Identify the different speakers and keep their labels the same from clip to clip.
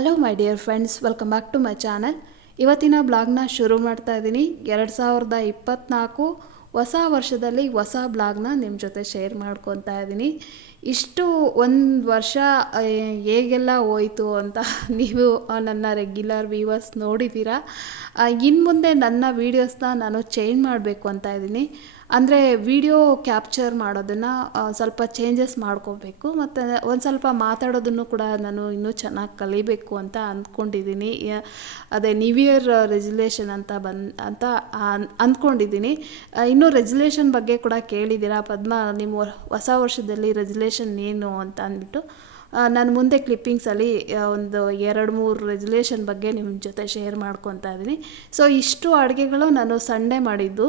Speaker 1: Dear friends welcome back to my channel ಇವತ್ತಿನ ಬ್ಲಾಗ್ನ ಶುರು ಮಾಡ್ತಾ ಇದ್ದೀನಿ ಎರಡು ಸಾವಿರದ ಇಪ್ಪತ್ತ್ನಾಲ್ಕು ಹೊಸ ವರ್ಷದಲ್ಲಿ ಹೊಸ ಬ್ಲಾಗ್ನ ನಿಮ್ಮ ಜೊತೆ ಶೇರ್ ಮಾಡ್ಕೊತಾ ಇದ್ದೀನಿ ಇಷ್ಟು ಒಂದು ವರ್ಷ ಹೇಗೆಲ್ಲ ಹೋಯಿತು ಅಂತ ನೀವು ನನ್ನ ರೆಗ್ಯುಲರ್ ವ್ಯೂವರ್ಸ್ ನೋಡಿದ್ದೀರಾ ಇನ್ನು ಮುಂದೆ ನನ್ನ ವೀಡಿಯೋಸ್ನ ನಾನು ಚೇಂಜ್ ಮಾಡಬೇಕು ಅಂತ ಇದ್ದೀನಿ ಅಂದರೆ ವಿಡಿಯೋ ಕ್ಯಾಪ್ಚರ್ ಮಾಡೋದನ್ನು ಸ್ವಲ್ಪ ಚೇಂಜಸ್ ಮಾಡ್ಕೋಬೇಕು. ಮತ್ತು ಒಂದು ಸ್ವಲ್ಪ ಮಾತಾಡೋದನ್ನು ಕೂಡ ನಾನು ಇನ್ನೂ ಚೆನ್ನಾಗಿ ಕಲಿಬೇಕು ಅಂತ ಅಂದ್ಕೊಂಡಿದ್ದೀನಿ ಅದೇ ನ್ಯೂ ಇಯರ್ ರೆಜುಲೇಷನ್ ಅಂತ ಬಂದು, ಅಂತ ಅಂದ್ಕೊಂಡಿದ್ದೀನಿ ಇನ್ನೂ ರೆಜುಲೇಷನ್ ಬಗ್ಗೆ ಕೂಡ ಕೇಳಿದ್ದೀರಾ? ಪದ್ಮ, ನಿಮ್ಮ ಹೊಸ ವರ್ಷದಲ್ಲಿ ರೆಜುಲೇಷನ್ ಏನು ಅಂತ ಅಂದ್ಬಿಟ್ಟು. ನಾನು ಮುಂದೆ ಕ್ಲಿಪ್ಪಿಂಗ್ಸಲ್ಲಿ ಒಂದು ಎರಡು ಮೂರು ರೆಜುಲೇಷನ್ ಬಗ್ಗೆ ನಿಮ್ಮ ಜೊತೆ ಶೇರ್ ಮಾಡ್ಕೊತಾ ಇದ್ದೀನಿ. ಸೊ ಇಷ್ಟು ಅಡುಗೆಗಳು ನಾನು ಸಂಡೇ ಮಾಡಿದ್ದು.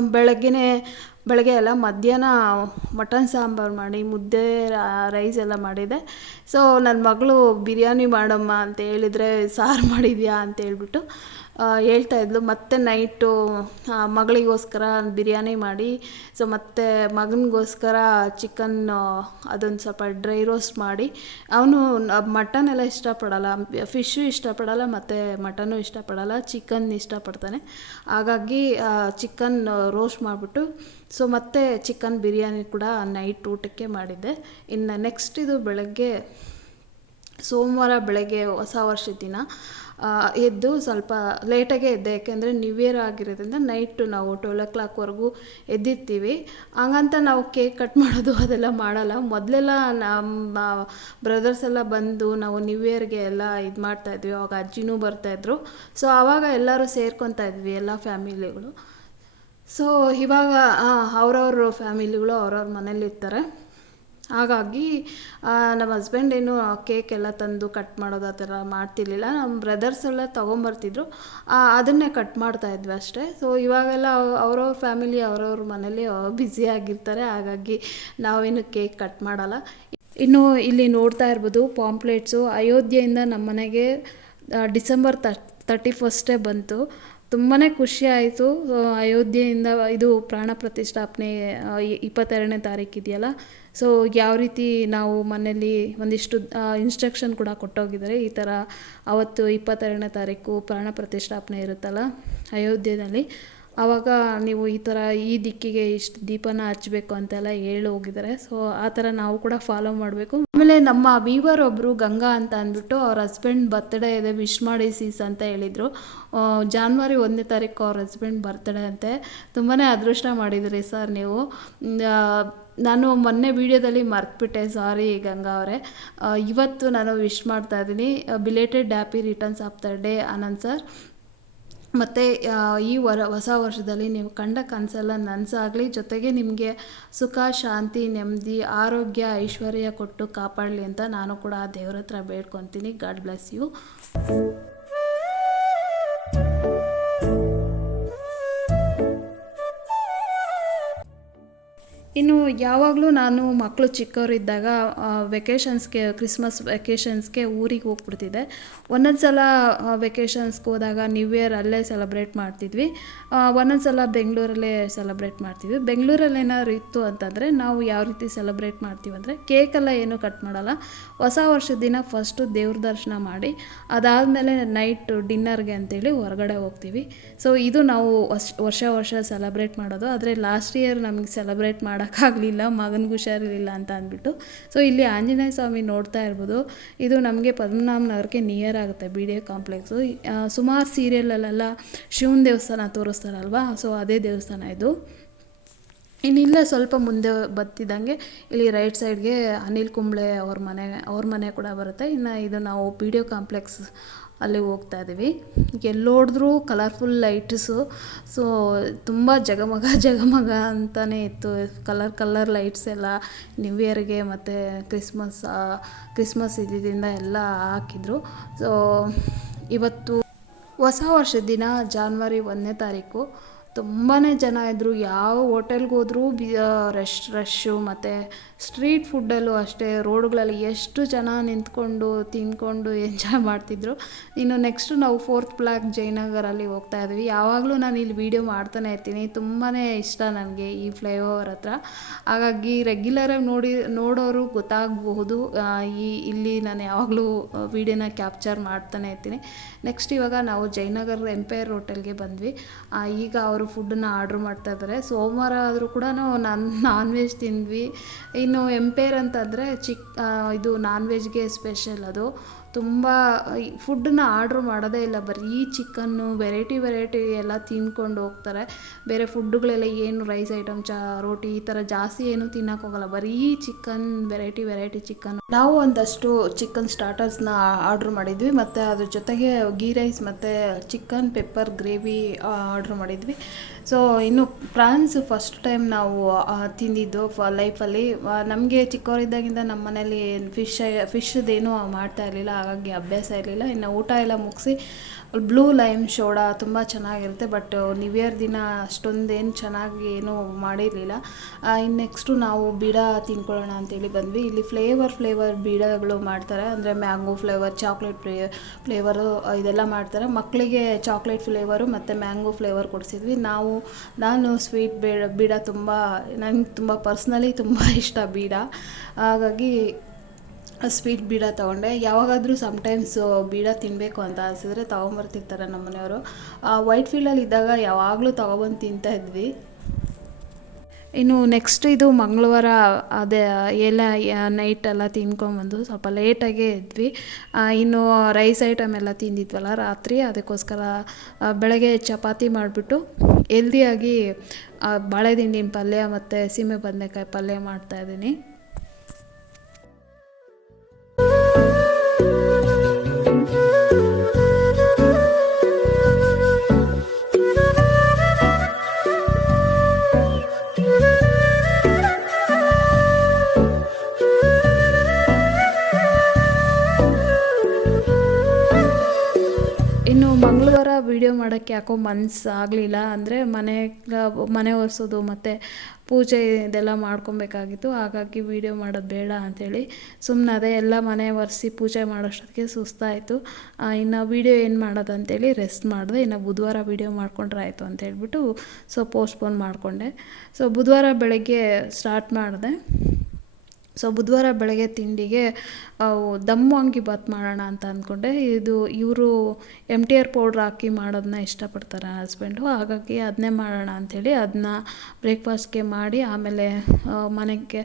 Speaker 1: ಬೆಳಗ್ಗೆನೇ, ಬೆಳಗ್ಗೆ ಎಲ್ಲ ಮಧ್ಯಾಹ್ನ ಮಟನ್ ಸಾಂಬಾರು ಮಾಡಿ, ಮುದ್ದೆ ರೈಸ್ ಎಲ್ಲ ಮಾಡಿದೆ. ಸೊ ನನ್ನ ಮಗಳು ಬಿರಿಯಾನಿ ಮಾಡಮ್ಮ ಅಂತ ಹೇಳಿದರೆ, ಸಾರು ಮಾಡಿದ್ಯಾ ಅಂತ ಹೇಳ್ಬಿಟ್ಟು ಹೇಳ್ತಾ ಇದ್ಲು, ಮತ್ತೆ ನೈಟು ಮಗಳಿಗೋಸ್ಕರ ಬಿರಿಯಾನಿ ಮಾಡಿ ಸೊ ಮತ್ತು ಮಗನಿಗೋಸ್ಕರ ಚಿಕನ್ ಅದೊಂದು ಸ್ವಲ್ಪ ಡ್ರೈ ರೋಸ್ಟ್ ಮಾಡಿ. ಅವನು ಮಟನ್ ಎಲ್ಲ ಇಷ್ಟಪಡಲ್ಲ ಫಿಶ್ಶು ಇಷ್ಟಪಡಲ್ಲ, ಮತ್ತು ಮಟನು ಇಷ್ಟಪಡಲ್ಲ ಚಿಕನ್ ಇಷ್ಟಪಡ್ತಾನೆ. ಹಾಗಾಗಿ ಚಿಕನ್ ರೋಸ್ಟ್ ಮಾಡಿಬಿಟ್ಟು ಸೊ ಮತ್ತೆ ಚಿಕನ್ ಬಿರಿಯಾನಿ ಕೂಡ ನೈಟ್ ಊಟಕ್ಕೆ ಮಾಡಿದ್ದೆ. ಇನ್ನು ನೆಕ್ಸ್ಟ್ ಇದು ಬೆಳಗ್ಗೆ, ಸೋಮವಾರ ಬೆಳಗ್ಗೆ ಹೊಸ ವರ್ಷದ ದಿನ. ಎದ್ದು ಸ್ವಲ್ಪ ಲೇಟಾಗೆ ಎದ್ದೆ. ಯಾಕೆಂದರೆ ನ್ಯೂ ಇಯರ್ ಆಗಿರೋದ್ರಿಂದ ನೈಟು ನಾವು ಟ್ವೆಲ್ ಓ ಕ್ಲಾಕ್ವರೆಗೂ ಎದ್ದಿರ್ತೀವಿ. ಹಂಗಂತ ನಾವು ಕೇಕ್ ಕಟ್ ಮಾಡೋದು ಅದೆಲ್ಲ ಮಾಡಲ್ಲ. ಮೊದಲೆಲ್ಲ ನಮ್ಮ ಬ್ರದರ್ಸ್ ಎಲ್ಲ ಬಂದು ನಾವು ನ್ಯೂ ಇಯರ್ಗೆ ಎಲ್ಲ ಇದು ಮಾಡ್ತಾಯಿದ್ವಿ ಅವಾಗ ಅಜ್ಜಿನೂ ಬರ್ತಾಯಿದ್ರು ಸೊ ಆವಾಗ ಎಲ್ಲರೂ ಸೇರ್ಕೊತಾ ಇದ್ವಿ, ಎಲ್ಲ ಫ್ಯಾಮಿಲಿಗಳು ಸೊ ಇವಾಗ ಅವ್ರವ್ರ ಫ್ಯಾಮಿಲಿಗಳು ಅವ್ರವ್ರ ಮನೇಲಿರ್ತಾರೆ. ಹಾಗಾಗಿ ನಮ್ಮ ಹಸ್ಬೆಂಡ್ ಏನು ಕೇಕ್ ಎಲ್ಲ ತಂದು ಕಟ್ ಮಾಡೋದು ಆ ಥರ ಮಾಡ್ತಿರ್ಲಿಲ್ಲ. ನಮ್ಮ ಬ್ರದರ್ಸ್ ಎಲ್ಲ ತೊಗೊಂಬರ್ತಿದ್ರು. ಅದನ್ನೇ ಕಟ್ ಮಾಡ್ತಾ ಇದ್ವಿ ಅಷ್ಟೇ. ಸೊ ಇವಾಗೆಲ್ಲ ಅವ್- ಅವ್ರವ್ರ ಫ್ಯಾಮಿಲಿ ಅವ್ರವ್ರ ಮನೇಲಿ ಬ್ಯುಸಿ ಆಗಿರ್ತಾರೆ. ಹಾಗಾಗಿ, ನಾವೇನು ಕೇಕ್ ಕಟ್ ಮಾಡಲ್ಲ. ಇನ್ನು ಇಲ್ಲಿ ನೋಡ್ತಾ ಇರ್ಬೋದು ಪಾಂಪ್ಲೇಟ್ಸು ಅಯೋಧ್ಯೆಯಿಂದ ನಮ್ಮ ಮನೆಗೆ ಡಿಸೆಂಬರ್ ತರ್ಟಿ ಫಸ್ಟೇ ಬಂತು. ತುಂಬಾ ಖುಷಿ ಆಯಿತು. ಅಯೋಧ್ಯೆಯಿಂದ ಇದು ಪ್ರಾಣ ಪ್ರತಿಷ್ಠಾಪನೆ ಇಪ್ಪತ್ತೆರಡನೇ ತಾರೀಕು ಇದೆಯಲ್ಲ? ಸೊ ಯಾವ ರೀತಿ ನಾವು ಮನೆಯಲ್ಲಿ ಒಂದಿಷ್ಟು ಇನ್ಸ್ಟ್ರಕ್ಷನ್ ಕೂಡ ಕೊಟ್ಟೋಗಿದ್ದಾರೆ. ಈ ಥರ ಅವತ್ತು ಇಪ್ಪತ್ತೆರಡನೇ ತಾರೀಕು ಪ್ರಾಣ ಪ್ರತಿಷ್ಠಾಪನೆ ಇರುತ್ತಲ್ಲ ಅಯೋಧ್ಯೆಯಲ್ಲಿ. ಆವಾಗ ನೀವು ಈ ಥರ ಈ ದಿಕ್ಕಿಗೆ ಇಷ್ಟು ದೀಪನ ಹಚ್ಚಬೇಕು ಅಂತೆಲ್ಲ ಹೇಳಿ ಹೋಗಿದ್ದಾರೆ. ಸೊ ಆ ಥರ ನಾವು ಕೂಡ ಫಾಲೋ ಮಾಡಬೇಕು. ಆಮೇಲೆ ನಮ್ಮ ವೀವರ್ ಒಬ್ಬರು ಗಂಗಾ ಅಂತ ಅಂದ್ಬಿಟ್ಟು ಅವ್ರ ಹಸ್ಬೆಂಡ್ ಬರ್ತ್ಡೇ ಇದೆ ವಿಶ್ ಮಾಡಿ ಸೀಸ್ ಅಂತ ಹೇಳಿದರು. ಜಾನ್ವರಿ ಒಂದನೇ ತಾರೀಕು ಅವ್ರ ಹಸ್ಬೆಂಡ್ ಬರ್ತ್ಡೇ ಅಂತೆ. ತುಂಬಾ ಅದೃಷ್ಟ ಮಾಡಿದ್ರಿ ಸರ್ ನೀವು. ನಾನು ಮೊನ್ನೆ ವೀಡಿಯೋದಲ್ಲಿ ಮರ್ತ್ಬಿಟ್ಟೆ, ಸಾರಿ ಗಂಗಾ ಅವರೇ. ಇವತ್ತು ನಾನು ವಿಶ್ ಮಾಡ್ತಾ ಇದ್ದೀನಿ belated happy returns of the day Anand sir ಮತ್ತು ಈ ವರ, ಹೊಸ ವರ್ಷದಲ್ಲಿ ನೀವು ಕಂಡ ಕನಸೆಲ್ಲ ನನಸಾಗಲಿ, ಜೊತೆಗೆ ನಿಮಗೆ ಸುಖ, ಶಾಂತಿ, ನೆಮ್ಮದಿ, ಆರೋಗ್ಯ, ಐಶ್ವರ್ಯ ಕೊಟ್ಟು ಕಾಪಾಡಲಿ ಅಂತ ನಾನು ಕೂಡ ಆ ದೇವ್ರ ಹತ್ರ ಬೇಡ್ಕೊತೀನಿ. ಗಾಡ್ ಬ್ಲೆಸ್ ಯು ಇನ್ನು ಯಾವಾಗಲೂ ನಾನು ಮಕ್ಕಳು ಚಿಕ್ಕವರಿದ್ದಾಗ ವೆಕೇಷನ್ಸ್ಗೆ ಕ್ರಿಸ್ಮಸ್ ವೆಕೇಷನ್ಸ್ಗೆ ಊರಿಗೆ ಹೋಗ್ಬಿಡ್ತಿದ್ದೆ. ಒಂದೊಂದು ಸಲ ವೆಕೇಷನ್ಸ್ಗೆ ಹೋದಾಗ ನ್ಯೂ ಇಯರ್ ಅಲ್ಲೇ ಸೆಲೆಬ್ರೇಟ್ ಮಾಡ್ತಿದ್ವಿ. ಒಂದೊಂದು ಸಲ ಬೆಂಗಳೂರಲ್ಲೇ ಸೆಲೆಬ್ರೇಟ್ ಮಾಡ್ತಿದ್ವಿ. ಬೆಂಗಳೂರಲ್ಲಿ ಏನಾದ್ರು ಇತ್ತು ಅಂತಂದರೆ, ನಾವು ಯಾವ ರೀತಿ ಸೆಲೆಬ್ರೇಟ್ ಮಾಡ್ತೀವಿ ಅಂದರೆ ಕೇಕೆಲ್ಲ ಏನೂ ಕಟ್ ಮಾಡಲ್ಲ. ಹೊಸ ವರ್ಷದ ದಿನ ಫಸ್ಟು ದೇವ್ರ ದರ್ಶನ ಮಾಡಿ, ಅದಾದಮೇಲೆ ನೈಟ್ ಡಿನ್ನರ್ಗೆ ಅಂತೇಳಿ ಹೊರಗಡೆ ಹೋಗ್ತೀವಿ. ಸೊ ಇದು ನಾವು ವರ್ಷ ವರ್ಷ ಸೆಲೆಬ್ರೇಟ್ ಮಾಡೋದು. ಆದರೆ ಲಾಸ್ಟ್ ಇಯರ್ ನಮಗೆ ಸೆಲೆಬ್ರೇಟ್ ಮಾಡೋಕ್ಕಾಗಲಿಲ್ಲ ಮಗನಿಗೆ ಹುಷಾರಿರಲಿಲ್ಲ ಅಂತ ಅಂದ್ಬಿಟ್ಟು. ಸೊ ಇಲ್ಲಿ ಆಂಜನೇಯ ಸ್ವಾಮಿ ನೋಡ್ತಾ ಇರ್ಬೋದು. ಇದು ನಮಗೆ ಪದ್ಮನಾಭ ನಗರಕ್ಕೆ ನಿಯರ್ ಆಗುತ್ತೆ ಬಿ ಡಿ ಎ ಕಾಂಪ್ಲೆಕ್ಸು ಸುಮಾರು ಸೀರಿಯಲಲ್ಲೆಲ್ಲ ಶಿವನ ದೇವಸ್ಥಾನ ತೋರಿಸ್ತಾರಲ್ವಾ? ಸೊ ಅದೇ ದೇವಸ್ಥಾನ ಇದು. ಇನ್ನಿಲ್ಲ ಸ್ವಲ್ಪ ಮುಂದೆ ಬತ್ತಿದ್ದಂಗೆ ಇಲ್ಲಿ ರೈಟ್ ಸೈಡ್ಗೆ ಅನಿಲ್ ಕುಂಬ್ಳೆ ಅವ್ರ ಮನೆ ಅವ್ರ ಮನೆ ಕೂಡ ಬರುತ್ತೆ. ಇನ್ನು ಇದು ನಾವು ಪಿ ಡಿ ಒ ಕಾಂಪ್ಲೆಕ್ಸ್ ಅಲ್ಲಿ ಹೋಗ್ತಾ ಇದ್ದೀವಿ. ಎಲ್ಲೋಡಿದ್ರೂ ಕಲರ್ಫುಲ್ ಲೈಟ್ಸು ಸೊ ತುಂಬ ಜಗಮಗ ಜಗಮಗ ಅಂತಲೇ ಇತ್ತು. ಕಲರ್ ಕಲರ್ ಲೈಟ್ಸ್ ಎಲ್ಲ ನ್ಯೂ ಇಯರ್ಗೆ ಮತ್ತು ಕ್ರಿಸ್ಮಸ್ ಕ್ರಿಸ್ಮಸ್ ಇದ್ದಿದ್ದರಿಂದ ಎಲ್ಲ ಹಾಕಿದ್ರು. ಸೊ ಇವತ್ತು ಹೊಸ ವರ್ಷದ ದಿನ ಜಾನ್ವರಿ ಒಂದನೇ ತಾರೀಕು. ತುಂಬಾ ಜನ ಇದ್ದರು ಯಾವ ಹೋಟೆಲ್ಗೆ ಹೋದರೂ ಬಿ ರಶ್, ರಶ್ಶು ಮತ್ತು ಸ್ಟ್ರೀಟ್ ಫುಡ್ಡಲ್ಲೂ ಅಷ್ಟೇ ರೋಡ್ಗಳಲ್ಲಿ ಎಷ್ಟು ಜನ ನಿಂತ್ಕೊಂಡು ತಿಂದ್ಕೊಂಡು ಎಂಜಾಯ್ ಮಾಡ್ತಿದ್ರು. ಇನ್ನು ನೆಕ್ಸ್ಟು ನಾವು ಫೋರ್ತ್ ಬ್ಲಾಕ್ ಜಯನಗರಲ್ಲಿ ಹೋಗ್ತಾ ಇದ್ವಿ. ಯಾವಾಗಲೂ ನಾನು ಇಲ್ಲಿ ವೀಡಿಯೋ ಮಾಡ್ತಾನೆ ಇರ್ತೀನಿ. ತುಂಬಾ ಇಷ್ಟ ನನಗೆ ಈ ಫ್ಲೈಓವರ್ ಹತ್ರ. ಹಾಗಾಗಿ ರೆಗ್ಯುಲರಾಗಿ ನೋಡಿ, ನೋಡೋರು ಗೊತ್ತಾಗಬಹುದು. ಈ, ಇಲ್ಲಿ ನಾನು ಯಾವಾಗಲೂ ವೀಡಿಯೋನ ಕ್ಯಾಪ್ಚರ್ ಮಾಡ್ತಾನೆ ಇರ್ತೀನಿ. ನೆಕ್ಸ್ಟ್ ಇವಾಗ ನಾವು ಜಯನಗರ ಎಂಪೈರ್ ಹೋಟೆಲ್ಗೆ ಬಂದ್ವಿ. ಈಗ ಅವರು ಫುಡ್ಡನ್ನ ಆರ್ಡ್ರ್ ಮಾಡ್ತಾ ಇದ್ದಾರೆ ಸೋಮವಾರ ಆದರೂ ಕೂಡ ನಾನು ನಾನ್ ವೆಜ್ ತಿಂದ್ವಿ. ಇನ್ನು ಎಂಪೇರ್ ಅಂತಂದರೆ ಚಿಕ್ ಇದು ನಾನ್ ವೆಜ್ಗೆ ಸ್ಪೆಷಲ್ ಅದು. ತುಂಬ ಫುಡ್ಡನ್ನ ಆರ್ಡ್ರ್ ಮಾಡೋದೇ ಇಲ್ಲ. ಬರೀ ಚಿಕನ್ನು ವೆರೈಟಿ ವೆರೈಟಿ ಎಲ್ಲ ತಿನ್ಕೊಂಡು ಹೋಗ್ತಾರೆ. ಬೇರೆ ಫುಡ್ಡುಗಳೆಲ್ಲ ಏನು ರೈಸ್ ಐಟಮ್ ಚಾ, ರೋಟಿ ಈ ಥರ ಜಾಸ್ತಿ ಏನು ತಿನ್ನೋಕ್ಕೋಗಲ್ಲ ಬರೀ ಚಿಕನ್ ವೆರೈಟಿ ವೆರೈಟಿ ಚಿಕನ್ ನಾವು ಒಂದಷ್ಟು ಚಿಕನ್ ಸ್ಟಾರ್ಟರ್ಸ್ನ ಆರ್ಡ್ರ್ ಮಾಡಿದ್ವಿ. ಮತ್ತು ಅದ್ರ ಜೊತೆಗೆ ಗೀ ರೈಸ್ ಮತ್ತು ಚಿಕನ್ ಪೆಪ್ಪರ್ ಗ್ರೇವಿ ಆರ್ಡ್ರ್ ಮಾಡಿದ್ವಿ. ಸೊ ಇನ್ನು ಪ್ರಾನ್ಸ್ ಫಸ್ಟ್ ಟೈಮ್ ನಾವು ತಿಂದಿದ್ದು ಫ ಲೈಫಲ್ಲಿ ನಮಗೆ ಚಿಕ್ಕವರಿದ್ದಾಗಿಂದ ನಮ್ಮ ಮನೇಲಿ ಫಿಶ್ ಫಿಶ್ದೇನು ಮಾಡ್ತಾ ಇರಲಿಲ್ಲ. ಹಾಗಾಗಿ ಅಭ್ಯಾಸ ಇರಲಿಲ್ಲ. ಇನ್ನು ಊಟ ಎಲ್ಲ ಮುಗಿಸಿ ಬ್ಲೂ ಲೈಮ್ ಶೋಡಾ ತುಂಬ ಚೆನ್ನಾಗಿರುತ್ತೆ ಬಟ್ ನ್ಯೂ ಇಯರ್ ದಿನ ಅಷ್ಟೊಂದೇನು ಚೆನ್ನಾಗಿ ಏನೂ ಮಾಡಿರಲಿಲ್ಲ. ಇನ್ನು ನೆಕ್ಸ್ಟು ನಾವು ಬೀಡ ತಿನ್ಕೊಳ್ಳೋಣ ಅಂತೇಳಿ ಬಂದ್ವಿ. ಇಲ್ಲಿ ಫ್ಲೇವರ್ ಫ್ಲೇವರ್ ಬೀಡಗಳು ಮಾಡ್ತಾರೆ. ಅಂದರೆ ಮ್ಯಾಂಗೋ ಫ್ಲೇವರ್ ಚಾಕ್ಲೇಟ್ ಫ್ಲೇ ಫ್ಲೇವರು ಇದೆಲ್ಲ ಮಾಡ್ತಾರೆ. ಮಕ್ಕಳಿಗೆ ಚಾಕ್ಲೇಟ್ ಫ್ಲೇವರು ಮತ್ತು ಮ್ಯಾಂಗೋ ಫ್ಲೇವರ್ ಕೊಡಿಸಿದ್ವಿ. ನಾವು, ನಾನು ಸ್ವೀಟ್ ಬೇಡ, ಬೀಡ ತುಂಬ, ನಂಗೆ ತುಂಬ ಪರ್ಸ್ನಲಿ ತುಂಬ ಇಷ್ಟ ಬೀಡ. ಹಾಗಾಗಿ ಸ್ವೀಟ್ ಬೀಡ ತೊಗೊಂಡೆ. ಯಾವಾಗಾದರೂ ಸಮ್ಟೈಮ್ಸ್ ಬೀಡ ತಿನ್ನಬೇಕು ಅಂತ ಅನಿಸಿದ್ರೆ ತೊಗೊಂಬರ್ತಿರ್ತಾರೆ ನಮ್ಮ ಮನೆಯವರು. ವೈಟ್ ಫೀಲ್ಡಲ್ಲಿ ಇದ್ದಾಗ ಯಾವಾಗಲೂ ತೊಗೊಬಂದು ತಿಂತಾ ಇದ್ವಿ. ಇನ್ನು ನೆಕ್ಸ್ಟ್ ಇದು ಮಂಗಳವಾರ, ಅದೇ ಎಲ್ಲ ನೈಟ್ ಎಲ್ಲ ತಿನ್ಕೊಂಬಂದು ಸ್ವಲ್ಪ ಲೇಟಾಗೇ ಇದ್ವಿ. ಇನ್ನು ರೈಸ್ ಐಟಮ್ ಎಲ್ಲ ತಿಂದಿದ್ವಲ್ಲ ರಾತ್ರಿ, ಅದಕ್ಕೋಸ್ಕರ ಬೆಳಗ್ಗೆ ಚಪಾತಿ ಮಾಡಿಬಿಟ್ಟು ಹೆಲ್ದಿಯಾಗಿ ಬಾಳೆದಿಂಡಿನ ಪಲ್ಯ ಮತ್ತು ಸೀಮೆ ಬದನೆಕಾಯಿ ಪಲ್ಯ ಮಾಡ್ತಾಯಿದ್ದೀನಿ ಇನ್ನು ಮಾಡೋಕ್ಕೆ ಯಾಕೋ ಮನ್ಸು ಆಗಲಿಲ್ಲ ಅಂದರೆ ಮನೆ ಮನೆ ಒರೆಸೋದು ಮತ್ತು ಪೂಜೆ ಇದೆಲ್ಲ ಮಾಡ್ಕೊಬೇಕಾಗಿತ್ತು. ಹಾಗಾಗಿ ವೀಡಿಯೋ ಮಾಡೋದು ಬೇಡ ಅಂಥೇಳಿ ಸುಮ್ಮನೆ ಅದೇ ಎಲ್ಲ ಮನೆ ಒರೆಸಿ ಪೂಜೆ ಮಾಡೋಷ್ಟೊತ್ತಿಗೆ ಸುಸ್ತಾಯಿತು. ಇನ್ನು ವೀಡಿಯೋ ಏನು ಮಾಡೋದು ಅಂತೇಳಿ ರೆಸ್ಟ್ ಮಾಡಿದೆ. ಇನ್ನು ಬುಧವಾರ ವೀಡಿಯೋ ಮಾಡ್ಕೊಂಡ್ರೆ ಆಯಿತು ಅಂತ ಹೇಳ್ಬಿಟ್ಟು, ಸೊ, ಪೋಸ್ಟ್ಪೋನ್ ಮಾಡಿಕೊಂಡೆ. ಸೊ, ಬುಧವಾರ ಬೆಳಗ್ಗೆ ಸ್ಟಾರ್ಟ್ ಮಾಡಿದೆ. ಸೊ ಬುಧವಾರ ಬೆಳಗ್ಗೆ ತಿಂಡಿಗೆ ದಮ್ ವಾಂಗಿಬಾತ್ ಮಾಡೋಣ ಅಂತ ಅಂದ್ಕೊಂಡೆ. ಇದು ಇವರು ಎಂ ಟಿ ಆರ್ ಪೌಡ್ರ್ ಹಾಕಿ ಮಾಡೋದನ್ನ ಇಷ್ಟಪಡ್ತಾರೆ ನನ್ನ ಹಸ್ಬೆಂಡು ಹಾಗಾಗಿ ಅದನ್ನೇ ಮಾಡೋಣ ಅಂಥೇಳಿ ಅದನ್ನ ಬ್ರೇಕ್ಫಾಸ್ಟ್ಗೆ ಮಾಡಿ ಆಮೇಲೆ ಮನೆಗೆ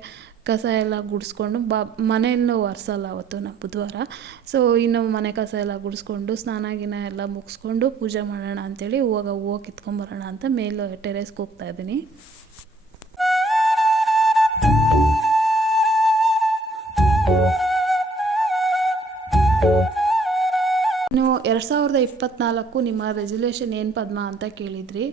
Speaker 1: ಕಸ ಎಲ್ಲ ಗುಡಿಸ್ಕೊಂಡು, ಬಾ, ಮನೆಯಲ್ಲೂ ಒರೆಸಲ್ಲ ಅವತ್ತು ನಾ, ಬುಧವಾರ. ಸೊ ಇನ್ನು ಮನೆ ಕಸ ಎಲ್ಲ ಗುಡಿಸ್ಕೊಂಡು, ಸ್ನಾನ ಗಿನ ಎಲ್ಲ ಮುಗಿಸ್ಕೊಂಡು ಪೂಜೆ ಮಾಡೋಣ ಅಂಥೇಳಿ ಇವಾಗ ಹೂವು ಕಿತ್ಕೊಂಬರೋಣ ಅಂತ ಮೇಲೆ ಟೆರೇಸ್ಗೆ ಹೋಗ್ತಾ ಇದ್ದೀನಿ. ಎರಡು ಸಾವಿರದ ಇಪ್ಪತ್ತ್ನಾಲ್ಕು ನಿಮ್ಮ ರೆಸಲ್ಯೂಷನ್ ಏನು ಪದ್ಮ ಅಂತ ಕೇಳಿದ್ರಿ.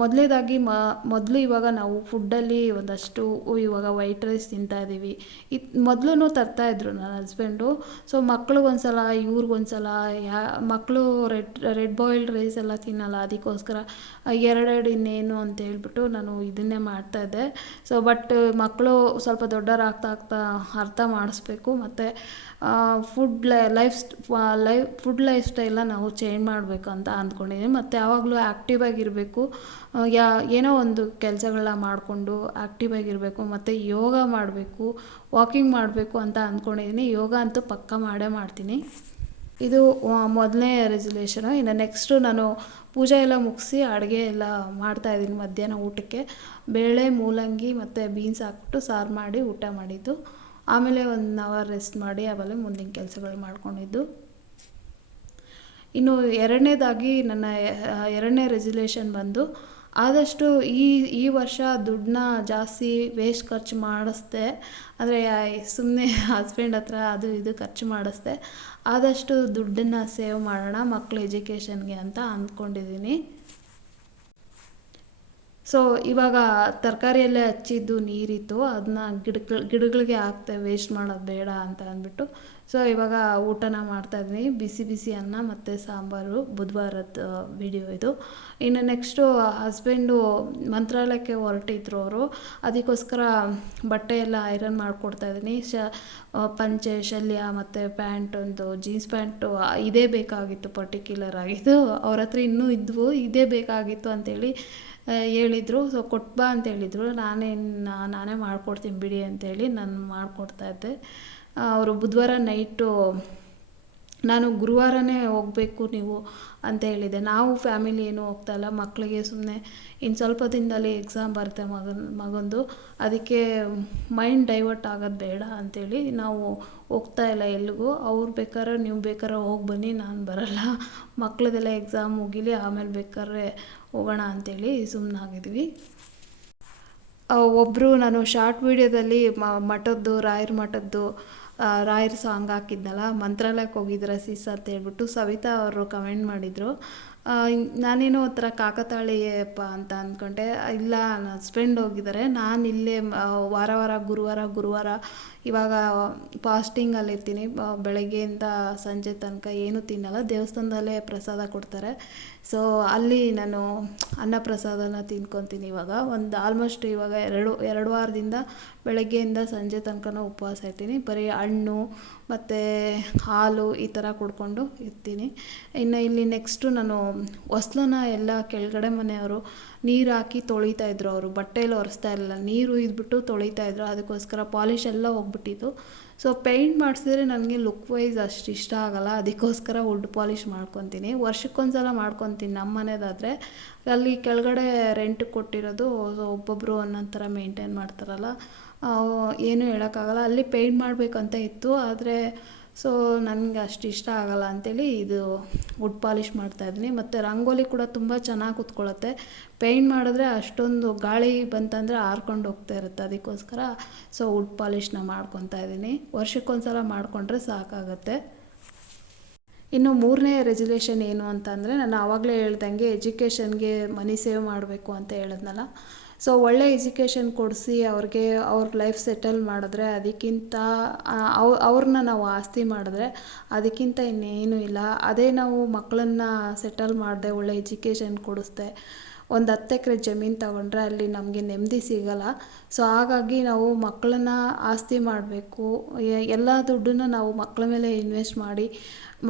Speaker 1: ಮೊದಲೇದಾಗಿ ಮ, ಮೊದಲು ಇವಾಗ ನಾವು ಫುಡ್ಡಲ್ಲಿ ಒಂದಷ್ಟು ಇವಾಗ ವೈಟ್ ರೈಸ್ ತಿಂತಾ ಇದ್ದೀವಿ ಇದು ಮೊದಲು ತರ್ತಾಯಿದ್ರು ನನ್ನ ಹಸ್ಬೆಂಡು ಸೊ ಮಕ್ಳಿಗೊಂದ್ಸಲ ಇವ್ರಿಗೊಂದ್ಸಲ ಯಾ ಮಕ್ಕಳು ರೆಡ್ ರೆಡ್ ಬಾಯ್ಲ್ಡ್ ರೈಸ್ ಎಲ್ಲ ತಿನ್ನಲ್ಲ, ಅದಕ್ಕೋಸ್ಕರ ಎರಡೆರಡು ಇನ್ನೇನು ಅಂತ ಹೇಳ್ಬಿಟ್ಟು ನಾನು ಇದನ್ನೇ ಮಾಡ್ತಾಯಿದ್ದೆ ಸೊ ಬಟ್ ಮಕ್ಕಳು ಸ್ವಲ್ಪ ದೊಡ್ಡವರಾಗ್ತಾ ಆಗ್ತಾ ಅರ್ಥ ಮಾಡಿಸ್ಬೇಕು. ಮತ್ತು food life life food life ಸ್ಟೈಲ್ನ ನಾವು ಚೇಂಜ್ ಮಾಡಬೇಕು ಅಂತ ಅಂದ್ಕೊಂಡಿದ್ದೀನಿ ಮತ್ತು ಯಾವಾಗಲೂ ಆ್ಯಕ್ಟಿವ್ ಆಗಿರಬೇಕು. ಯಾ, ಏನೋ ಒಂದು ಕೆಲಸಗಳನ್ನ ಮಾಡಿಕೊಂಡು ಆ್ಯಕ್ಟಿವ್ ಆಗಿರಬೇಕು, ಮತ್ತು ಯೋಗ ಮಾಡಬೇಕು ವಾಕಿಂಗ್ ಮಾಡಬೇಕು ಅಂತ ಅಂದ್ಕೊಂಡಿದ್ದೀನಿ ಯೋಗ ಅಂತೂ ಪಕ್ಕ ಮಾಡೇ ಮಾಡ್ತೀನಿ. ಇದು ಮೊದಲನೇ ರೆಸಲ್ಯೂಷನು ಇನ್ನು ನೆಕ್ಸ್ಟು ನಾನು ಪೂಜೆ ಎಲ್ಲ ಮುಗಿಸಿ ಅಡುಗೆ ಎಲ್ಲ ಮಾಡ್ತಾಯಿದ್ದೀನಿ ಮಧ್ಯಾಹ್ನ ಊಟಕ್ಕೆ. ಬೇಳೆ, ಮೂಲಂಗಿ ಮತ್ತು ಬೀನ್ಸ್ ಹಾಕ್ಬಿಟ್ಟು ಸಾರು ಮಾಡಿ ಊಟ ಮಾಡಿದ್ದು. ಆಮೇಲೆ ಒಂದು ಅವರ್ ರೆಸ್ಟ್ ಮಾಡಿ ಆಮೇಲೆ ಮುಂದಿನ ಕೆಲಸಗಳು ಮಾಡ್ಕೊಂಡಿದ್ದು. ಇನ್ನು ಎರಡನೇದಾಗಿ ನನ್ನ ಎರಡನೇ ರೆಸಲ್ಯೂಷನ್ ಬಂದು ಆದಷ್ಟು ಈ ಈ ವರ್ಷ ದುಡ್ಡನ್ನ ಜಾಸ್ತಿ ವೇಸ್ಟ್ ಖರ್ಚು ಮಾಡಿಸ್ದೆ ಅಂದರೆ ಸುಮ್ಮನೆ ಹಸ್ಬೆಂಡ್ ಹತ್ರ ಅದು ಇದು ಖರ್ಚು ಮಾಡಿಸ್ದೆ, ಆದಷ್ಟು ದುಡ್ಡನ್ನು ಸೇವ್ ಮಾಡೋಣ ಮಕ್ಕಳ ಎಜುಕೇಷನ್ಗೆ ಅಂತ ಅಂದ್ಕೊಂಡಿದ್ದೀನಿ. ಸೊ ಇವಾಗ ತರಕಾರಿಯಲ್ಲೇ ಹಚ್ಚಿದ್ದು ನೀರಿತ್ತು ಅದನ್ನ ಗಿಡಗಳು ಗಿಡಗಳಿಗೆ ಹಾಕ್ತೆ ವೇಸ್ಟ್ ಮಾಡೋದು ಬೇಡ ಅಂತ ಅಂದ್ಬಿಟ್ಟು ಸೊ ಇವಾಗ ಊಟನ ಮಾಡ್ತಾಯಿದ್ದೀನಿ ಬಿಸಿ ಬಿಸಿ ಅನ್ನ ಮತ್ತು ಸಾಂಬಾರು. ಬುಧವಾರದ ವಿಡಿಯೋ ಇದು. ಇನ್ನು ನೆಕ್ಸ್ಟು ಹಸ್ಬೆಂಡು ಮಂತ್ರಾಲಯಕ್ಕೆ ಹೊರಟಿದ್ರು ಅವರು. ಅದಕ್ಕೋಸ್ಕರ ಬಟ್ಟೆ ಎಲ್ಲ ಐರನ್ ಮಾಡಿಕೊಡ್ತಾಯಿದ್ದೀನಿ ಶ ಪಂಚೆ, ಶಲ್ಯ ಮತ್ತು ಪ್ಯಾಂಟ್ ಒಂದು ಜೀನ್ಸ್ ಪ್ಯಾಂಟು ಇದೇ ಬೇಕಾಗಿತ್ತು ಪರ್ಟಿಕ್ಯುಲರ್ ಆಗಿದ್ದು. ಅವ್ರ ಹತ್ರ ಇನ್ನೂ ಇದ್ವು. ಇದೇ ಬೇಕಾಗಿತ್ತು ಅಂತೇಳಿ ಹೇಳಿದರು. ಸೊ ಕೊಟ್ಬಾ ಅಂತ ಹೇಳಿದರು ನಾನೇ ನಾನೇ ಮಾಡ್ಕೊಡ್ತೀನಿ ಬಿಡಿ ಅಂತೇಳಿ ನಾನು ಮಾಡಿಕೊಡ್ತಾಯಿದ್ದೆ ಅವರು ಬುಧವಾರ ನೈಟು ನಾನು ಗುರುವಾರನೇ ಹೋಗಬೇಕು ನೀವು ಅಂತ ಹೇಳಿದೆ. ನಾವು ಫ್ಯಾಮಿಲಿ ಏನು ಹೋಗ್ತಾ ಇಲ್ಲ. ಮಕ್ಕಳಿಗೆ ಸುಮ್ಮನೆ ಇನ್ನು ಸ್ವಲ್ಪ ದಿನದಲ್ಲಿ ಎಕ್ಸಾಮ್ ಬರುತ್ತೆ ಮಗನ, ಮಗಂದು. ಅದಕ್ಕೆ ಮೈಂಡ್ ಡೈವರ್ಟ್ ಆಗೋದು ಬೇಡ ಅಂಥೇಳಿ ನಾವು ಹೋಗ್ತಾ ಇಲ್ಲ ಎಲ್ಲಿಗೂ ಅವ್ರು ಬೇಕಾದ್ರೆ ನೀವು ಬೇಕಾದ್ರೆ ಹೋಗಿ ಬನ್ನಿ, ನಾನು ಬರಲ್ಲ. ಮಕ್ಕಳದೆಲ್ಲ ಎಕ್ಸಾಮ್ ಮುಗೀಲಿ, ಆಮೇಲೆ ಬೇಕಾದ್ರೆ ಹೋಗೋಣ ಅಂಥೇಳಿ ಸುಮ್ಮನಾಗಿದ್ವಿ ಒಬ್ಬರು ನಾನು ಶಾರ್ಟ್ ವೀಡಿಯೋದಲ್ಲಿ ಮಠದ್ದು, ರಾಯರ ಮಠದ್ದು ರಾಯರ ಸಾಂಗ್ ಹಾಕಿದ್ನಲ್ಲ ಮಂತ್ರಾಲಯಕ್ಕೆ ಹೋಗಿದ್ರ ಸೀಸ್ ಅಂತ ಹೇಳ್ಬಿಟ್ಟು ಸವಿತಾ ಅವರು ಕಮೆಂಟ್ ಮಾಡಿದರು. ನಾನೇನೋ ಒಂಥರ ಕಾಕತಾಳೀಯಪ್ಪ ಅಂತ ಅಂದ್ಕೊಂಡೆ ಇಲ್ಲ, ನನ್ನ ಹಸ್ಬೆಂಡ್ ಹೋಗಿದ್ದಾರೆ ನಾನು ಇಲ್ಲೇ ವಾರ ವಾರ, ಗುರುವಾರ ಗುರುವಾರ ಇವಾಗ ಫಾಸ್ಟಿಂಗಲ್ಲಿ ಇರ್ತೀನಿ. ಬೆಳಗ್ಗೆಯಿಂದ ಸಂಜೆ ತನಕ ಏನೂ ತಿನ್ನಲ್ಲ. ದೇವಸ್ಥಾನದಲ್ಲೇ ಪ್ರಸಾದ ಕೊಡ್ತಾರೆ. ಸೊ ಅಲ್ಲಿ ನಾನು ಅನ್ನ ಪ್ರಸಾದನ ತಿನ್ಕೊತೀನಿ ಇವಾಗ. ಒಂದು ಆಲ್ಮೋಸ್ಟ್ ಇವಾಗ ಎರಡು ಎರಡು ವಾರದಿಂದ ಬೆಳಗ್ಗೆಯಿಂದ ಸಂಜೆ ತನಕನೂ ಉಪವಾಸ ಇರ್ತೀನಿ. ಬರೀ ಹಣ್ಣು ಮತ್ತು ಹಾಲು ಈ ಥರ ಕುಡ್ಕೊಂಡು ಇರ್ತೀನಿ. ಇನ್ನು ಇಲ್ಲಿ ನೆಕ್ಸ್ಟು ನಾನು ಹೊಸ್ಲನ್ನ ಎಲ್ಲ ಕೆಳಗಡೆ ಮನೆಯವರು ನೀರು ಹಾಕಿ ತೊಳಿತಾ ಇದ್ರು ಅವರು. ಬಟ್ಟೆಯಲ್ಲಿ ಒರೆಸ್ತಾ ಇರಲಿಲ್ಲ. ನೀರು ಇದ್ಬಿಟ್ಟು ತೊಳಿತಾ ಇದ್ರು. ಅದಕ್ಕೋಸ್ಕರ ಪಾಲಿಶ್ ಎಲ್ಲ ಹೋಗ್ಬಿಟ್ಟಿತ್ತು. ಸೊ ಪೇಂಟ್ ಮಾಡಿಸಿದ್ರೆ ನನಗೆ ಲುಕ್ ವೈಸ್ ಅಷ್ಟು ಇಷ್ಟ ಆಗಲ್ಲ. ಅದಕ್ಕೋಸ್ಕರ ವುಡ್ ಪಾಲಿಶ್ ಮಾಡ್ಕೊತೀನಿ. ವರ್ಷಕ್ಕೊಂದ್ಸಲ ಮಾಡ್ಕೊತೀನಿ ನಮ್ಮ ಮನೆದಾದರೆ. ಅಲ್ಲಿ ಕೆಳಗಡೆ ರೆಂಟ್ ಕೊಟ್ಟಿರೋದು ಒಬ್ಬೊಬ್ಬರು ಒಂದೊಂದು ಥರ ಮೇಂಟೈನ್ ಮಾಡ್ತಾರಲ್ಲ. ಏನೂ ಹೇಳೋಕ್ಕಾಗಲ್ಲ. ಅಲ್ಲಿ ಪೇಂಟ್ ಮಾಡಬೇಕಂತ ಇತ್ತು. ಆದರೆ ಸೊ ನನಗೆ ಅಷ್ಟು ಇಷ್ಟ ಆಗಲ್ಲ ಅಂತೇಳಿ ಇದು ವುಡ್ ಪಾಲಿಷ್ ಮಾಡ್ತಾಯಿದ್ದೀನಿ ಮತ್ತು ರಂಗೋಲಿ ಕೂಡ ತುಂಬ ಚೆನ್ನಾಗಿ ಕೂತ್ಕೊಳ್ಳುತ್ತೆ ಪೇಂಟ್ ಮಾಡಿದ್ರೆ ಅಷ್ಟೊಂದು ಗಾಳಿ ಬಂತಂದರೆ ಹಾರ್ಕೊಂಡು ಹೋಗ್ತಾ ಇರುತ್ತೆ ಅದಕ್ಕೋಸ್ಕರ ಸೊ ವುಡ್ ಪಾಲಿಷ್ನ ಮಾಡ್ಕೊತಾ ಇದ್ದೀನಿ. ವರ್ಷಕ್ಕೊಂದ್ಸಲ ಮಾಡಿಕೊಂಡ್ರೆ ಸಾಕಾಗುತ್ತೆ. ಇನ್ನು ಮೂರನೇ ರೆಜುಲೇಷನ್ ಏನು ಅಂತಂದರೆ, ನಾನು ಆವಾಗಲೇ ಹೇಳ್ದಂಗೆ ಎಜುಕೇಷನ್ಗೆ ಮನಿ ಸೇವ್ ಮಾಡಬೇಕು ಅಂತ ಹೇಳಿದ್ನಲ್ಲ. ಸೊ ಒಳ್ಳೆ ಎಜುಕೇಷನ್ ಕೊಡಿಸಿ ಅವ್ರಿಗೆ ಅವ್ರ ಲೈಫ್ ಸೆಟಲ್ ಮಾಡಿದ್ರೆ ಅದಕ್ಕಿಂತ ಅವ್ ಅವ್ರನ್ನ ನಾವು ಆಸ್ತಿ ಮಾಡಿದ್ರೆ ಅದಕ್ಕಿಂತ ಇನ್ನೇನು ಇಲ್ಲ. ಅದೇ ನಾವು ಮಕ್ಕಳನ್ನ ಸೆಟಲ್ ಮಾಡಿದೆ ಒಳ್ಳೆ ಎಜುಕೇಷನ್ ಕೊಡಿಸ್ದೆ. ಒಂದು ಹತ್ತು ಎಕರೆ ಜಮೀನು ತಗೊಂಡ್ರೆ ಅಲ್ಲಿ ನಮಗೆ ನೆಮ್ಮದಿ ಸಿಗಲ್ಲ. ಸೊ ಹಾಗಾಗಿ ನಾವು ಮಕ್ಕಳನ್ನ ಆಸ್ತಿ ಮಾಡಬೇಕು. ಎಲ್ಲ ದುಡ್ಡನ್ನು ನಾವು ಮಕ್ಕಳ ಮೇಲೆ ಇನ್ವೆಸ್ಟ್ ಮಾಡಿ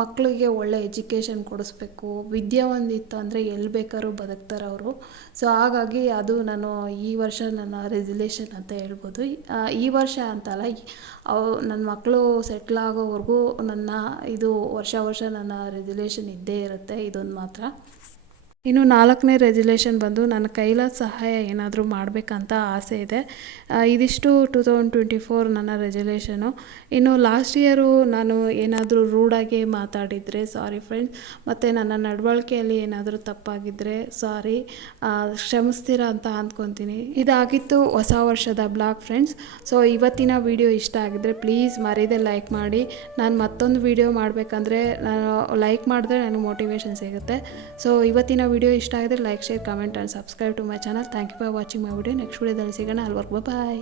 Speaker 1: ಮಕ್ಕಳಿಗೆ ಒಳ್ಳೆ ಎಜುಕೇಷನ್ ಕೊಡಿಸ್ಬೇಕು, ವಿದ್ಯೆ ಒಂದಿತ್ತು ಅಂದರೆ ಎಲ್ಲಿ ಬೇಕಾದ್ರೂ ಬದುಕ್ತಾರೆ ಅವರು. ಸೊ ಹಾಗಾಗಿ ಅದು ನಾನು ಈ ವರ್ಷ ನನ್ನ ರೆಸಲ್ಯೂಷನ್ ಅಂತ ಹೇಳ್ಬೋದು. ಈ ವರ್ಷ ಅಂತಲ್ಲ ಅವು ನನ್ನ ಮಕ್ಕಳು ಸೆಟ್ಲ್ ಆಗೋವರೆಗೂ ನನ್ನ, ಇದು ವರ್ಷ ವರ್ಷ ನನ್ನ ರೆಸಲ್ಯೂಷನ್ ಇದ್ದೇ ಇರುತ್ತೆ, ಇದೊಂದು ಮಾತ್ರ. ಇನ್ನು ನಾಲ್ಕನೇ ರೆಜುಲೇಷನ್ ಬಂದು ನನ್ನ ಕೈಲ ಸಹಾಯ ಏನಾದರೂ ಮಾಡಬೇಕಂತ ಆಸೆ ಇದೆ. ಇದಿಷ್ಟು ಟೂ ತೌಸಂಡ್ ಟ್ವೆಂಟಿ ಫೋರ್ ನನ್ನ ರೆಜುಲೇಷನು ಇನ್ನು ಲಾಸ್ಟ್ ಇಯರು ನಾನು ಏನಾದರೂ ರೂಡಾಗಿ ಮಾತಾಡಿದರೆ ಸಾರಿ ಫ್ರೆಂಡ್ಸ್ ಮತ್ತು ನನ್ನ ನಡವಳಿಕೆಯಲ್ಲಿ ಏನಾದರೂ ತಪ್ಪಾಗಿದ್ದರೆ ಸಾರಿ ಕ್ಷಮಿಸ್ತೀರಾ ಅಂತ ಅಂದ್ಕೊತೀನಿ. ಇದಾಗಿತ್ತು ಹೊಸ ವರ್ಷದ ಬ್ಲಾಗ್ ಫ್ರೆಂಡ್ಸ್ ಸೊ ಇವತ್ತಿನ ವಿಡಿಯೋ ಇಷ್ಟ ಆಗಿದ್ರೆ ಪ್ಲೀಸ್ ಮರೀದೆ ಲೈಕ್ ಮಾಡಿ. ನಾನು ಮತ್ತೊಂದು ವಿಡಿಯೋ ಮಾಡಬೇಕಂದ್ರೆ, ನಾನು ಲೈಕ್ ಮಾಡಿದ್ರೆ ನನಗೆ ಮೋಟಿವೇಶನ್ ಸಿಗುತ್ತೆ. ಸೊ ಇವತ್ತಿನ ವಿಡಿಯೋ ಇಷ್ಟ ಆಗಿದ್ರೆ like, share comment and subscribe to my channel thank you for watching my video next ವಿಡಿಯೋದಲ್ಲಿ ಸಿಗೋಣ. ಅಲ್ವರ್ಗು ಬಾಯ್